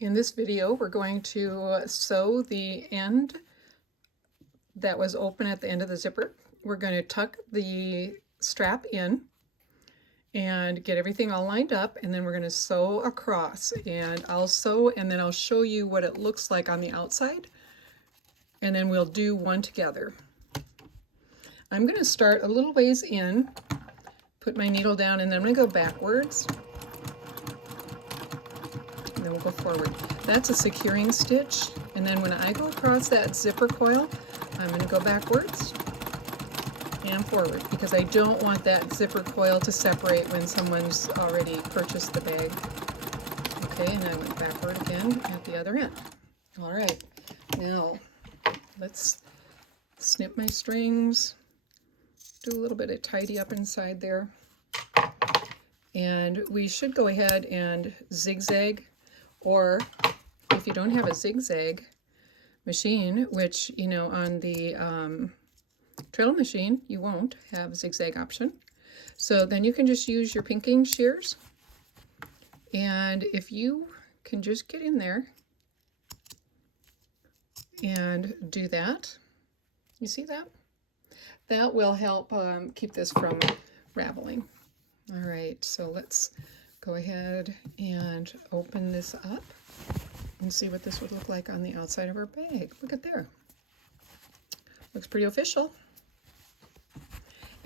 In this video, we're going to sew the end that was open at the end of the zipper. We're going to tuck the strap in and get everything all lined up, and then we're going to sew across. And I'll sew and then I'll show you what it looks like on the outside, and then we'll do one together. I'm going to start a little ways in, put my needle down, and then I'm going to go backwards. And then we'll go forward. That's a securing stitch, and then when I go across that zipper coil, I'm going to go backwards and forward because I don't want that zipper coil to separate when someone's already purchased the bag. Okay, and I went backward again at the other end. All right, now let's snip my strings, do a little bit of tidy up inside there, and we should go ahead and zigzag. Or if you don't have a zigzag machine, which, you know, on the trail machine, you won't have a zigzag option. So then you can just use your pinking shears. And if you can just get in there and do that, you see that? That will help keep this from raveling. All right, so let's go ahead and open this up and see what this would look like on the outside of our bag. Look at there. Looks pretty official.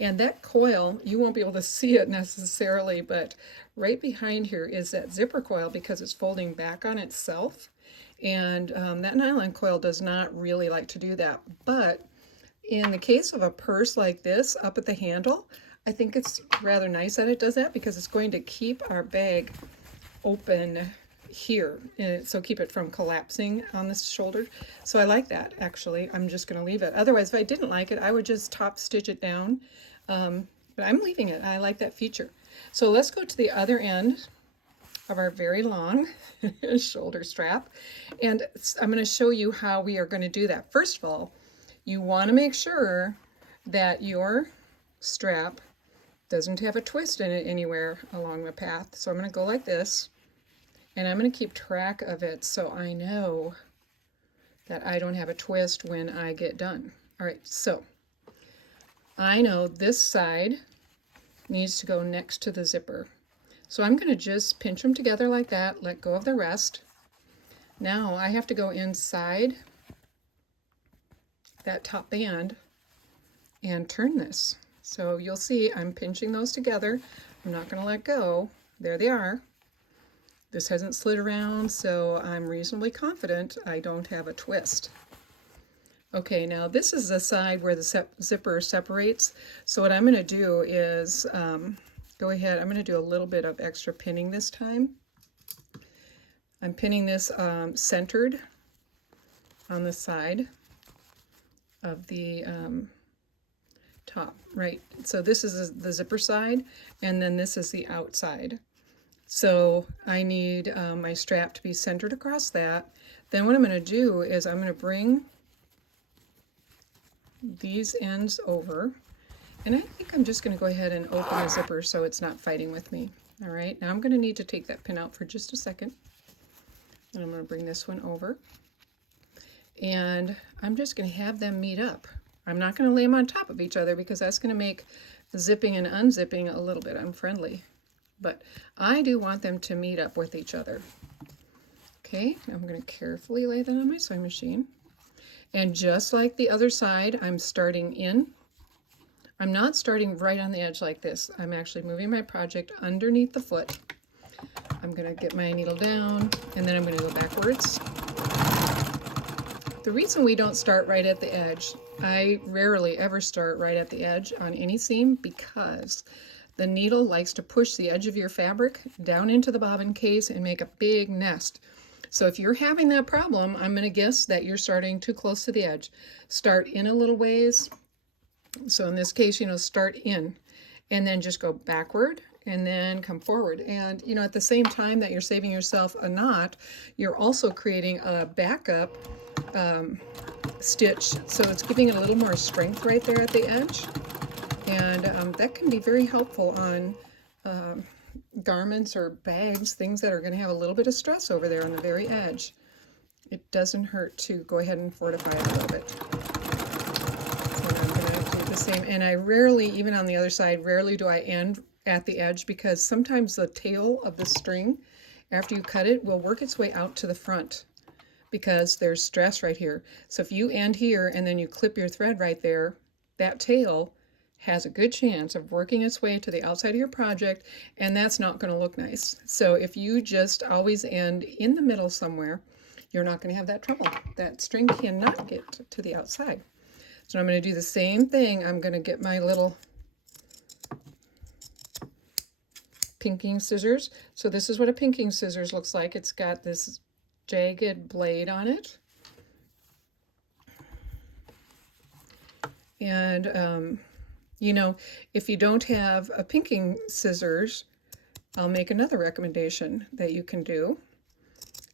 And that coil, you won't be able to see it necessarily, but right behind here is that zipper coil because it's folding back on itself. And that nylon coil does not really like to do that. But in the case of a purse like this up at the handle, I think it's rather nice that it does that because it's going to keep our bag open here, and so keep it from collapsing on the shoulder. So I like that, actually. I'm just going to leave it. Otherwise, if I didn't like it, I would just top stitch it down. But I'm leaving it. I like that feature. So let's go to the other end of our very long shoulder strap, and I'm going to show you how we are going to do that. First of all, you want to make sure that your strap doesn't have a twist in it anywhere along the path. So I'm going to go like this, and I'm going to keep track of it so I know that I don't have a twist when I get done. All right, so I know this side needs to go next to the zipper. So I'm going to just pinch them together like that, let go of the rest. Now I have to go inside that top band and turn this. So you'll see I'm pinching those together. I'm not going to let go. There they are. This hasn't slid around, so I'm reasonably confident I don't have a twist. Okay, now this is the side where the zipper separates. So what I'm going to do is go ahead. I'm going to do a little bit of extra pinning this time. I'm pinning this centered on the side of the top, right? So this is the zipper side, and then this is the outside. So I need my strap to be centered across that. Then what I'm going to do is I'm going to bring these ends over, and I think I'm just going to go ahead and open the zipper so it's not fighting with me. All right, now I'm going to need to take that pin out for just a second, and I'm going to bring this one over, and I'm just going to have them meet up. I'm not going to lay them on top of each other because that's going to make zipping and unzipping a little bit unfriendly. But I do want them to meet up with each other. Okay, I'm going to carefully lay that on my sewing machine. And just like the other side, I'm starting in. I'm not starting right on the edge like this. I'm actually moving my project underneath the foot. I'm going to get my needle down, and then I'm going to go backwards. The reason we don't start right at the edge, I rarely ever start right at the edge on any seam because the needle likes to push the edge of your fabric down into the bobbin case and make a big nest. So if you're having that problem, I'm going to guess that you're starting too close to the edge. Start in a little ways. So in this case, you know, start in and then just go backward and then come forward. And, you know, at the same time that you're saving yourself a knot, you're also creating a backup stitch, so it's giving it a little more strength right there at the edge, and that can be very helpful on garments or bags, things that are going to have a little bit of stress over there on the very edge, it doesn't hurt to go ahead and fortify it a little bit. And I'm going to do the same. And I rarely, even on the other side, rarely do I end at the edge, because sometimes the tail of the string, after you cut it, will work its way out to the front because there's stress right here. So if you end here and then you clip your thread right there, that tail has a good chance of working its way to the outside of your project, and that's not going to look nice. So if you just always end in the middle somewhere, you're not going to have that trouble. That string cannot get to the outside. So I'm going to do the same thing. I'm going to get my little pinking scissors. So this is what a pinking scissors looks like. It's got this jagged blade on it. And you know, if you don't have a pinking scissors, I'll make another recommendation that you can do.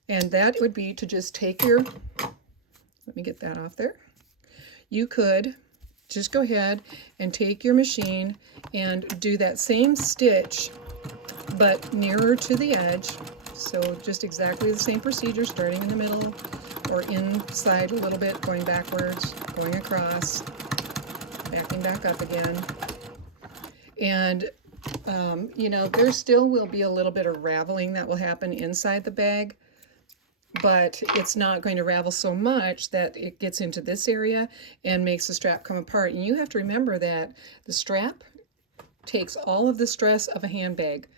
And that would be to just take your, let me get that off there. You could just go ahead and take your machine and do that same stitch, but nearer to the edge. So just exactly the same procedure, starting in the middle or inside a little bit, going backwards, going across, backing back up again. And you know, there still will be a little bit of raveling that will happen inside the bag, but it's not going to ravel so much that it gets into this area and makes the strap come apart. And you have to remember that the strap takes all of the stress of a handbag.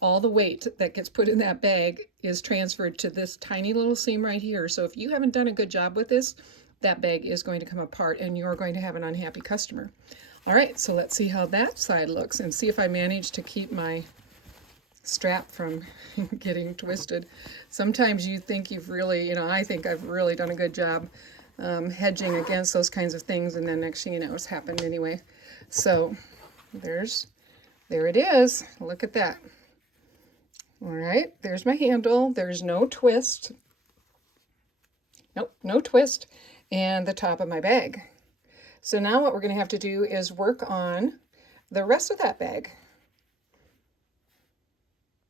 All the weight that gets put in that bag is transferred to this tiny little seam right here. So if you haven't done a good job with this, that bag is going to come apart and you're going to have an unhappy customer. All right, so let's see how that side looks and see if I manage to keep my strap from getting twisted. Sometimes you think you've really, you know, I think I've really done a good job hedging against those kinds of things, and then next thing you know, it's happened anyway. So there it is. Look at that. All right, there's my handle. There's no twist. Nope, no twist. And the top of my bag. So now what we're going to have to do is work on the rest of that bag.